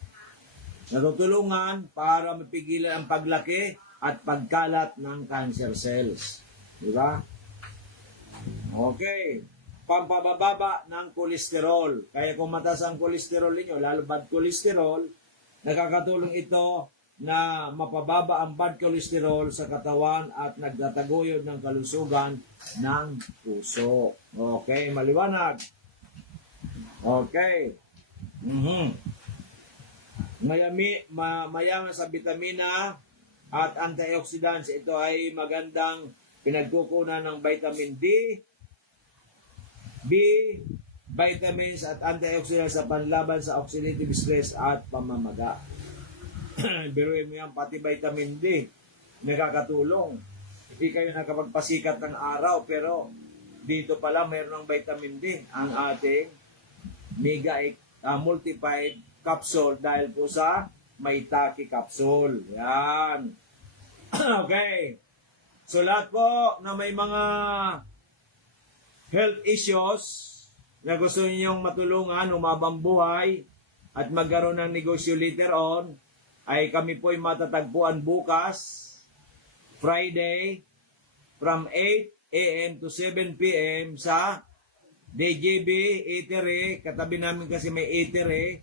Natutulungan para mapigilan ang paglaki at pagkalat ng cancer cells. Di ba? Okay. Pampababa ng kolesterol. Kaya kung mataas ang kolesterol ninyo, lalo bad kolesterol, nakakatulong ito na mapababa ang bad cholesterol sa katawan at nagtataguyod ng kalusugan ng puso. Okay, maliwanag. Okay. Mayaman sa vitamina at antioxidants. Ito ay magandang pinagkukunan ng vitamin D, B, vitamins at antioxidants sa panlaban sa oxidative stress at pamamaga. Biruin mo yan, pati vitamin D, nakakatulong. Hindi kayo nakapagpasikat ng araw, pero dito pala mayroon ng vitamin D, ang ating mega multiplied capsule dahil po sa Maitake capsule. Yan. Okay. So lahat po na may mga health issues na gusto ninyong matulungan, umabang buhay, at magkaroon ng negosyo later on, ay kami po ay matatagpuan bukas, Friday, from 8 a.m. to 7 p.m. sa DJB Eatery. Katabi namin kasi may eatery,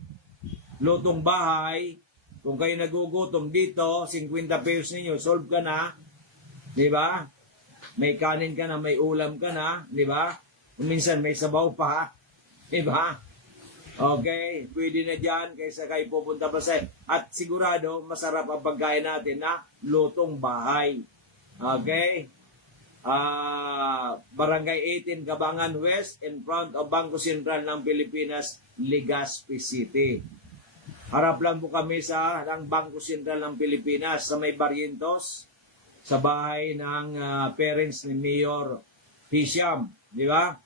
lutong bahay. Kung kayo nagugutom dito, 50 pesos ninyo, solve ka na. Di ba? May kanin ka na, may ulam ka na. Di ba? Minsan may sabaw pa. Di ba? Okay, pwede na dyan kaysa kayo pupunta pa sa... At sigurado, masarap ang pagkain natin na lutong bahay. Okay? Barangay 18, Cabangan West, in front of Bangko Sentral ng Pilipinas, Legazpi City. Harap lang po kami sa ng Bangko Sentral ng Pilipinas sa may Barrientos, sa bahay ng parents ni Mayor Hisham. Di ba?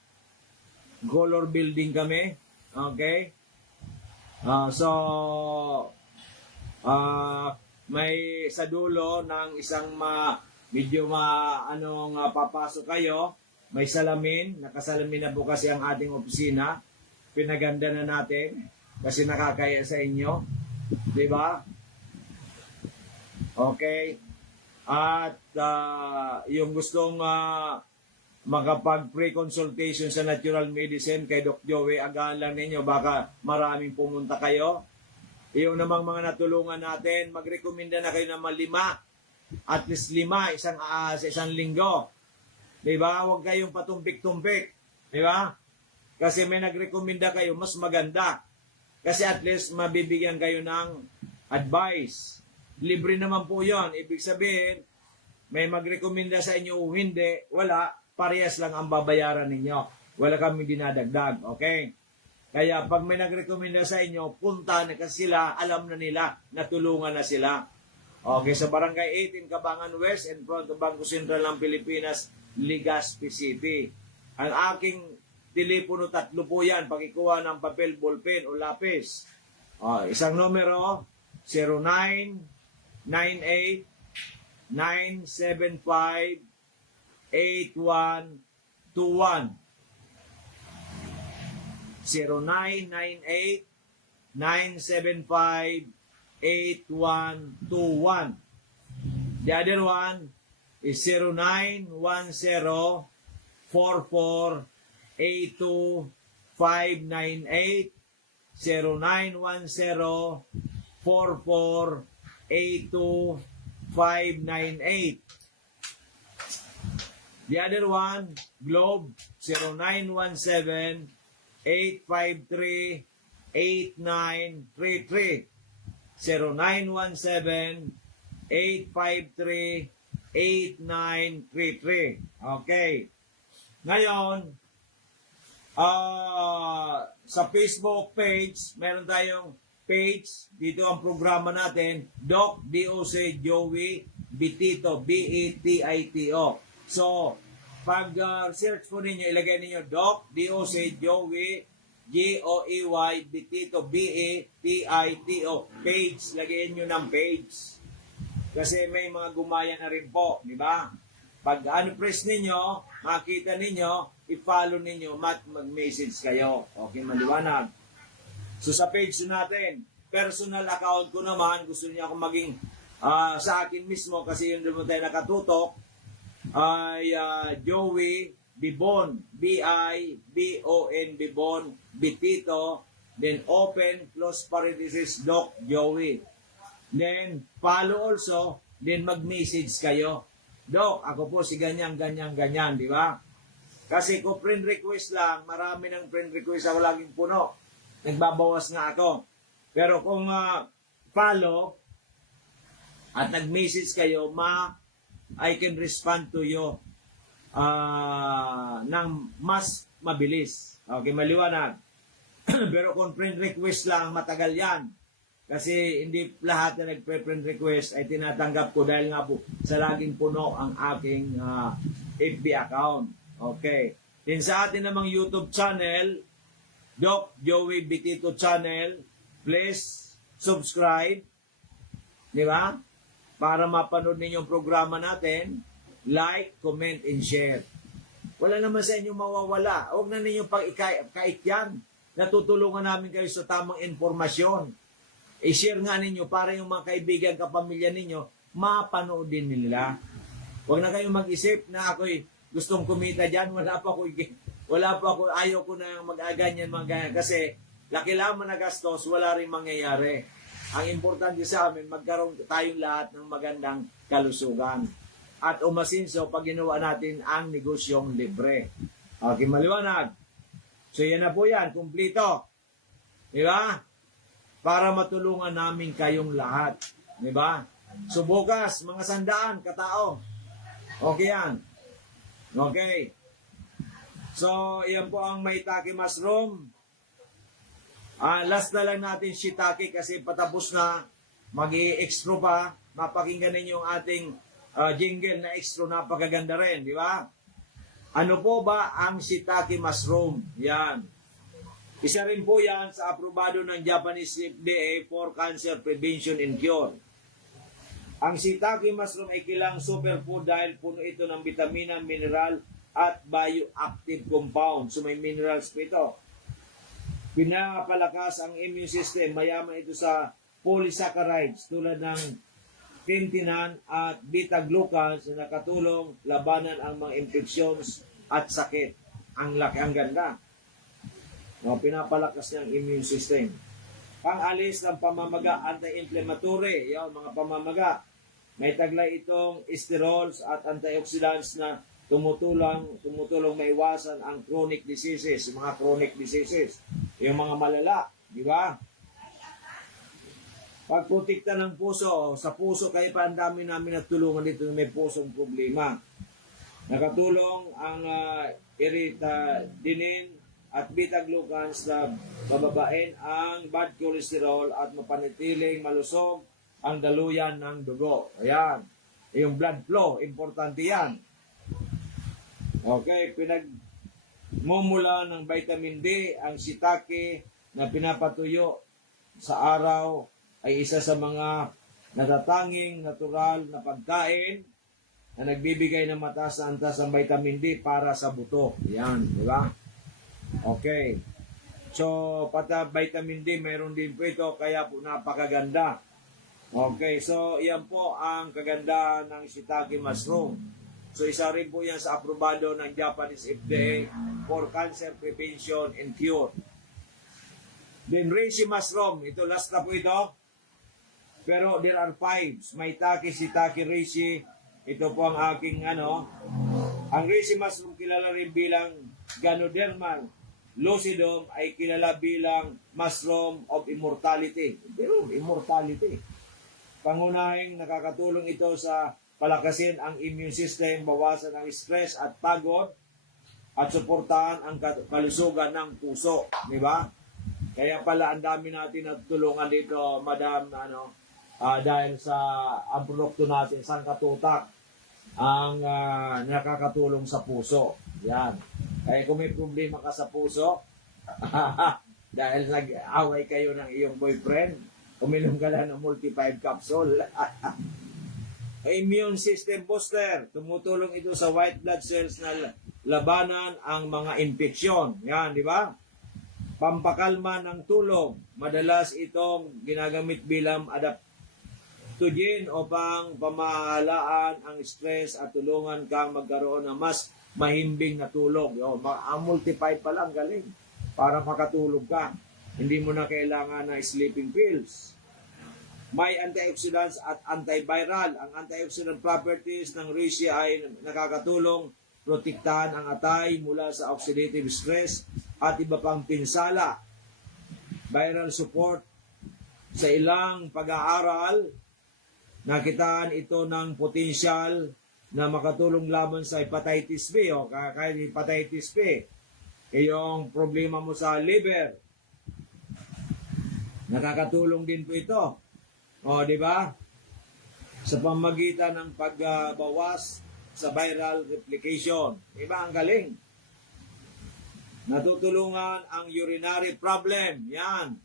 Color building kami. Okay? May sa dulo ng isang papasok kayo, may salamin, nakasalamin na po kasi ang ating opisina. Pinaganda na natin kasi nakakaya sa inyo. Di ba? Okay? At yung gustong makapag-pre-consultation sa natural medicine kay Doc Joey, agahan lang ninyo, baka maraming pumunta kayo. Yung namang mga natulungan natin, magrekomenda na kayo ng mga 5, at least 5 sa isang linggo. Diba? Huwag kayong patumpik-tumpik. Diba? Kasi may nagrekomenda kayo, mas maganda. Kasi at least mabibigyan kayo ng advice. Libre naman po yon. Ibig sabihin, may magrekomenda sa inyo o hindi, wala, parehas lang ang babayaran ninyo. Wala kaming dinadagdag, okay? Kaya pag may nagrekomenda sa inyo, punta na kasi sila, alam na nila, natulungan na sila. Okay, sa Barangay 18, Cabangan West, in front of Bangko Sentral ng Pilipinas, Legazpi City. Ang aking telepono, 3 po yan, pagikuha ng papel, ballpen o lapis. Isang numero, 0998 975 8121 0998 975 8121. The other one is 0910 44 82 598 0910 44 82 598. The other one, Globe, 0917-853-8933. 0917-853-8933. Okay. Ngayon, sa Facebook page, meron tayong page. Dito ang programa natin, Doc D.O.C. Joey Bitito, B-E-T-I-T-O. So, pag search po ninyo, ilagay ninyo Doc D.O.C. Joey G-O-E-Y Bitito, B-E-T-I-T-O. Page, lagyan nyo ng page. Kasi may mga gumaya na rin po, di ba? Pag press ninyo, makita ninyo, i-follow ninyo, mag-message kayo. Okay, maliwanag. So sa page natin, personal account ko naman, gusto niya akong maging sa akin mismo, kasi yun doon tayo nakatutok, ay Joey Bibon, B-I-B-O-N, Bibon, Bitito, then open, close parenthesis, Doc Joey. Then, follow also, then mag-message kayo. Doc, ako po si ganyan, di ba? Kasi kung friend request lang, marami ng friend request ako laging puno. Nagbabawas nga ako. Pero kung follow at nag-message kayo, I can respond to you ng mas mabilis. Okay, maliwanag. Pero kung friend request lang, matagal yan. Kasi hindi lahat na nagpe-friend request ay tinatanggap ko dahil nga po sa laging puno ang aking FB account. Okay. Then sa atin namang YouTube channel, Doc Joey Bitito channel, please subscribe. Di ba? Para mapanood ninyo yung programa natin, like, comment, and share. Wala naman sa inyo mawawala. Huwag na ninyo pag-ikait yan. Natutulungan namin kayo sa tamang informasyon. I-share nga ninyo para yung mga kaibigan, kapamilya ninyo, mapanood din nila. Huwag na kayong mag-isip na ako'y gustong kumita dyan. Wala pa ako, ayaw ko na mag-aganyan, kasi laki lamang na gastos, wala rin mangyayari. Ang importante sa amin, magkaroon tayong lahat ng magandang kalusugan. At umasinso pag ginawa natin ang negosyong libre. Okay, maliwanag. So yan na po yan, kumplito. Di ba? Para matulungan namin kayong lahat. Di ba? So bukas, mga 100 katao. Okay yan. Okay. So, yan po ang maitake mushroom. Last na lang natin shiitake kasi patapos na. Mag-i-extra pa. Mapakinggan ninyo yung ating jingle na extra, napakaganda rin. Di ba? Ano po ba ang shiitake mushroom? Yan. Isa rin po yan sa aprobado ng Japanese FDA for Cancer Prevention and Cure. Ang shiitake mushroom ay kilang superfood dahil puno ito ng vitamina, mineral, at bioactive compound. So may minerals po ito. Pinapalakas ang immune system. Mayaman ito sa polysaccharides tulad ng quintinan at beta-glucans na nakatulong labanan ang mga infections at sakit. Ang laki, ang ganda. Pinapalakas ng immune system. Pang-alis ng pamamaga, anti-inflammatory, yung mga pamamaga. May taglay itong sterols at antioxidants na tumutulong maiwasan ang chronic diseases, mga chronic diseases, yung mga malala, di ba? Pagprotekta ng puso, sa puso kayo pa ang dami namin natulungan dito na may pusong problema. Nakatulong ang erythrodinin at beta-glucans na bababain ang bad cholesterol at mapanatiling malusog ang daluyan ng dugo. Ayan. Yung blood flow, importante yan. Okay, pinagmumula ng vitamin D, ang shiitake na pinapatuyo sa araw ay isa sa mga natatanging natural na pagkain na nagbibigay ng mataas na antas ng vitamin D para sa buto. Yan, di ba? Okay. So, pata vitamin D, mayroon din po ito, kaya po napakaganda. Okay, so yan po ang kagandahan ng shiitake mushroom. So, isa rin po yan sa aprobado ng Japanese FDA for Cancer Prevention and Cure. Then, reishi mushroom. Ito, last na po ito. Pero, there are 5. Maitake, shiitake, reishi. Ito po ang aking, Ang reishi mushroom kilala rin bilang Ganoderma lucidum ay kilala bilang mushroom of immortality. Pero, immortality. Pangunahing nakakatulong ito sa palakasin ang immune system, bawasan ang stress at pagod, at suportahan ang kalusugan ng puso, di ba? Kaya pala ang dami natin natutulungan dito, Madam, dahil sa ang produkto natin, sangkatutak, ang nakakatulong sa puso. Yan. Kaya kung may problema ka sa puso, dahil nag-away kayo ng iyong boyfriend, uminom ka lang ng multi-5 capsule. Immune system booster. Tumutulong ito sa white blood cells na labanan ang mga infeksyon. Yan, di ba? Pampakalma ng tulog. Madalas itong ginagamit bilang adaptogen upang pamahalaan ang stress at tulungan kang magkaroon ng mas mahimbing na tulog. Ang multi-5 pa lang, galing. Para makatulog ka. Hindi mo na kailangan ng sleeping pills. May antioxidants at antiviral. Ang antioxidant properties ng reishi ay nakakatulong protektahan ang atay mula sa oxidative stress at iba pang pinsala. Viral support. Sa ilang pag-aaral, nakitaan ito ng potensyal na makatulong laban sa hepatitis B o kahit hepatitis B. Yung problema mo sa liver, nakakatulong din po ito. O, di ba? Sa pamagitan ng pagbawas sa viral replication. Di ba? Ang galing. Natutulungan ang urinary problem. Yan.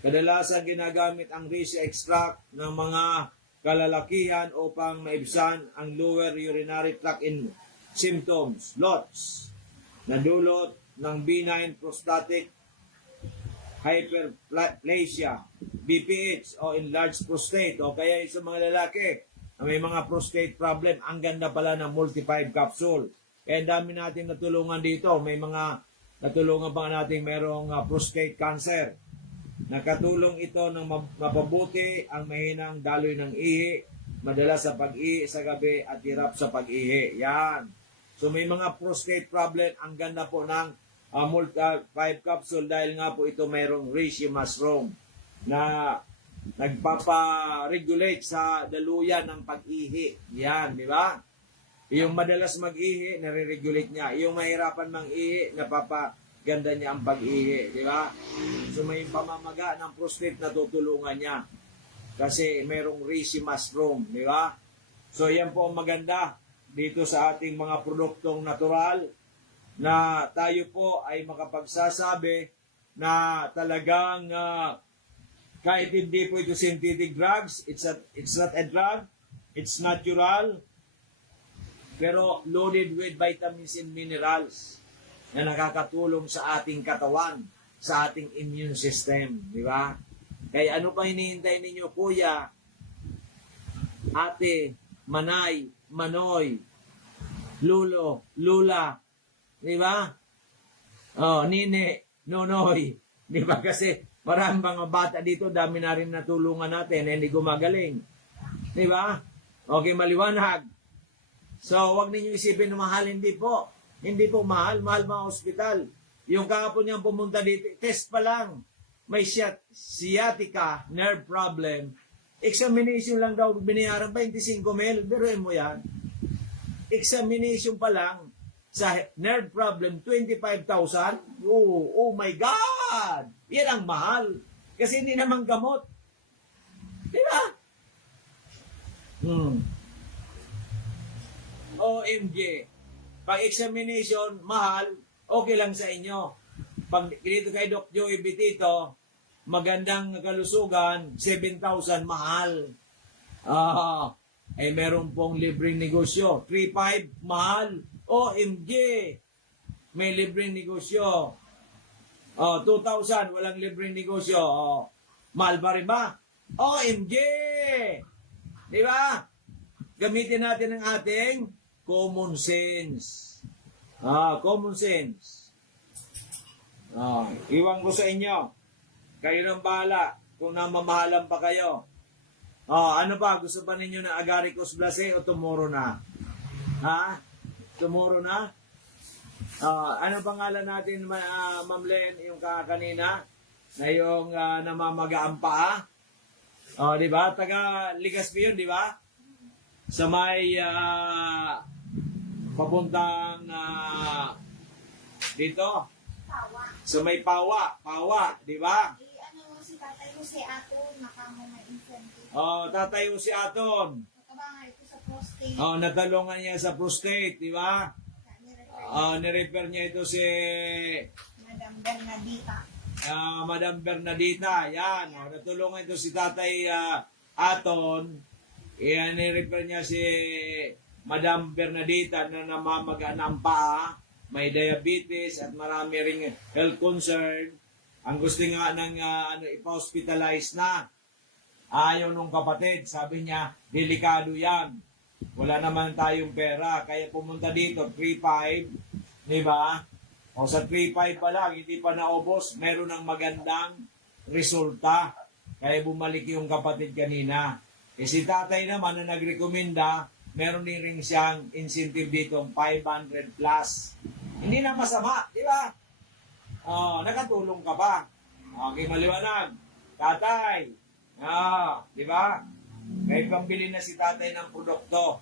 Kadalasan ginagamit ang reishi extract ng mga kalalakihan upang maibsan ang lower urinary tract in symptoms, LOTS, na dulot ng benign prostatic hyperplasia, BPH o enlarged prostate, o kaya sa mga lalaki na may mga prostate problem, ang ganda pala ng multi-5 capsule. Kaya dami natin natulungan dito. May mga natulungan pa natin merong prostate cancer. Nakatulong ito ng mapabuti ang mahinang daloy ng ihi, madalas sa pag-ihi sa gabi at hirap sa pag-ihi. Yan. So may mga prostate problem, ang ganda po ng multi-5 capsule dahil nga po ito mayroong reishi mushroom na nagpapa-regulate sa daluyan ng pag-ihi. Yan, di ba? Yung madalas mag-ihi, nare-regulate niya. Yung mahirapan mang-ihi, napapaganda niya ang pag-ihi. Di ba? So may pamamaga ng prostate na tutulungan niya. Kasi mayroong reishi mushroom. Di ba? So yan po ang maganda dito sa ating mga produktong natural na tayo po ay makapagsasabi na talagang kahit hindi po ito synthetic drugs, it's not a drug, it's natural, pero loaded with vitamins and minerals na nakakatulong sa ating katawan, sa ating immune system, di ba? Kaya ano pa hinihintay ninyo, kuya, ate, manay, manoy, lulo, lula, di ba? Oh, nine, nonoy, di ba? Kasi maraming mga bata dito, dami na rin natulungan natin, hindi gumagaling. Di ba? Okay, maliwanag. So, wag ninyo isipin na mahal, hindi po. Hindi po mahal, mahal mga ospital. Yung kahapon niyang pumunta dito, test pa lang. May sciatica, nerve problem. Examination lang daw, binayaran 25,000. Biruin mo yan. Examination pa lang sa nerve problem, 25,000. Oh my God! Yan ang mahal. Kasi hindi naman gamot. Di ba? OMG. Pag examination, mahal, okay lang sa inyo. Pag dito kay Doc Joey Bitito, magandang kalusugan, 7,000, mahal. Meron pong libreng negosyo. 3,500, mahal. OMG. May libreng negosyo. 2,000, walang libreng negosyo. Mahal ba rin ba? OMG. Di ba? Gamitin natin ang ating common sense. Common sense. Iwan ko sa inyo. Kayo nang bahala kung namamahalan pa kayo. Ano ba? Gusto pa ninyo na agaricus blase o tomorrow na? Tomorrow na? Ano pangalan natin, Ma'am Len, yung kanina? Na yung namamaga ang paa? Oh, di ba? Taga Legazpi yun, di ba? Sa may papuntang dito. Tawa. Sa may Pawa, di ba? Ano si tatay ko si Ato, nakamo na incentive. Oh, tatayo si Aton. Nakabangan ito sa prostate. Oh, natalungan niya sa prostate, di ba? Na-refer Nirefer niya ito si Madam Bernadita. Madam Bernadita. Yan, oh, natulungan ito si Tatay Aton. Yan, nirefer niya si Madam Bernadita na namamaga ng paa, may diabetes at marami ring health concern. Ang gusto nga ng ipa-hospitalize na. Ayaw nung kapatid, sabi niya, delikado yan. Wala naman tayong pera, kaya pumunta dito, 3-5, di ba? O sa 3-5 pa lang, hindi pa naubos, meron ng magandang resulta. Kaya bumalik yung kapatid kanina. Eh si tatay naman na nagrekomenda, meron din rin siyang incentive dito, 500 plus. Hindi na masama, di ba? Nakatulong ka pa. Okay, maliwanag. Tatay, di ba? Kaya pambili na si tatay ng produkto.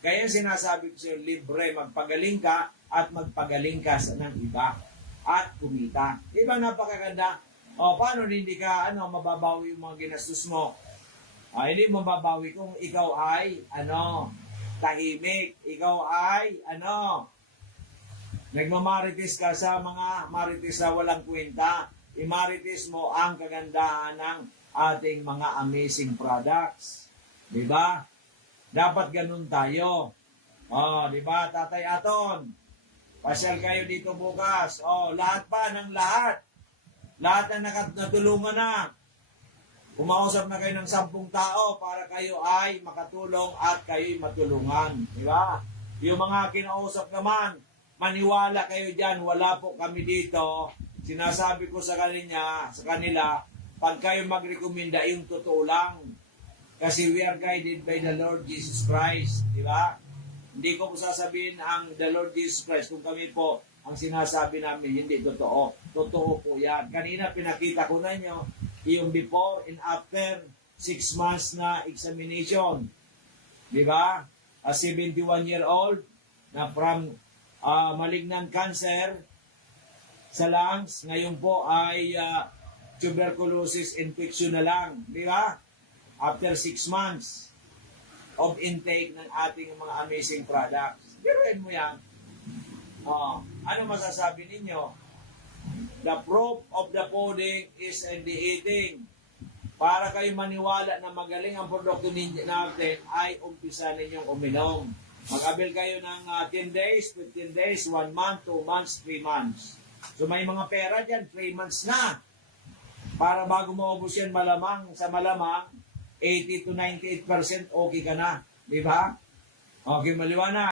Kaya sinasabi ko sa'yo, libre, magpagaling ka at magpagaling ka ng iba at kumita. Di ba napakaganda? Paano hindi ka mababawi yung mga ginastos mo? Hindi mo mababawi kung ikaw ay tahimik. Ikaw ay nagmamarites ka sa mga marites na walang kwenta. Imarites mo ang kagandahan ng ating mga amazing products. Di ba? Dapat ganun tayo. Di ba, Tatay Aton? Pasyal kayo dito bukas. Lahat pa ng lahat. Lahat na natulungan na. Kumausap na kayo ng 10 tao para kayo ay makatulong at kayo'y matulungan. Di ba? Yung mga kinausap naman, maniwala kayo dyan. Wala po kami dito. Sinasabi ko sa kanila, pag kayo magrekomenda, yung totoo lang. Kasi we are guided by the Lord Jesus Christ. Di ba? Hindi ko po sasabihin ang the Lord Jesus Christ kung kami po ang sinasabi namin hindi totoo. Totoo po yan. Kanina pinakita ko na nyo yung before and after 6 months na examination. Di ba? A 71-year-old na from malignant cancer sa lungs, ngayon po ay tuberculosis infection na lang. Di ba? After 6 months of intake ng ating mga amazing products. Biruin mo yan. Ano masasabi ninyo? The proof of the pudding is in the eating. Para kayo maniwala na magaling ang produkto natin, ay umpisa ninyong uminom. Mag-abil kayo ng 10 days, 15 days, 1 month, 2 months, 3 months. So may mga pera dyan, 3 months na. Para bago maubos yan malamang, 80 to 98% okay ka na. Di ba? Okay, maliwanag.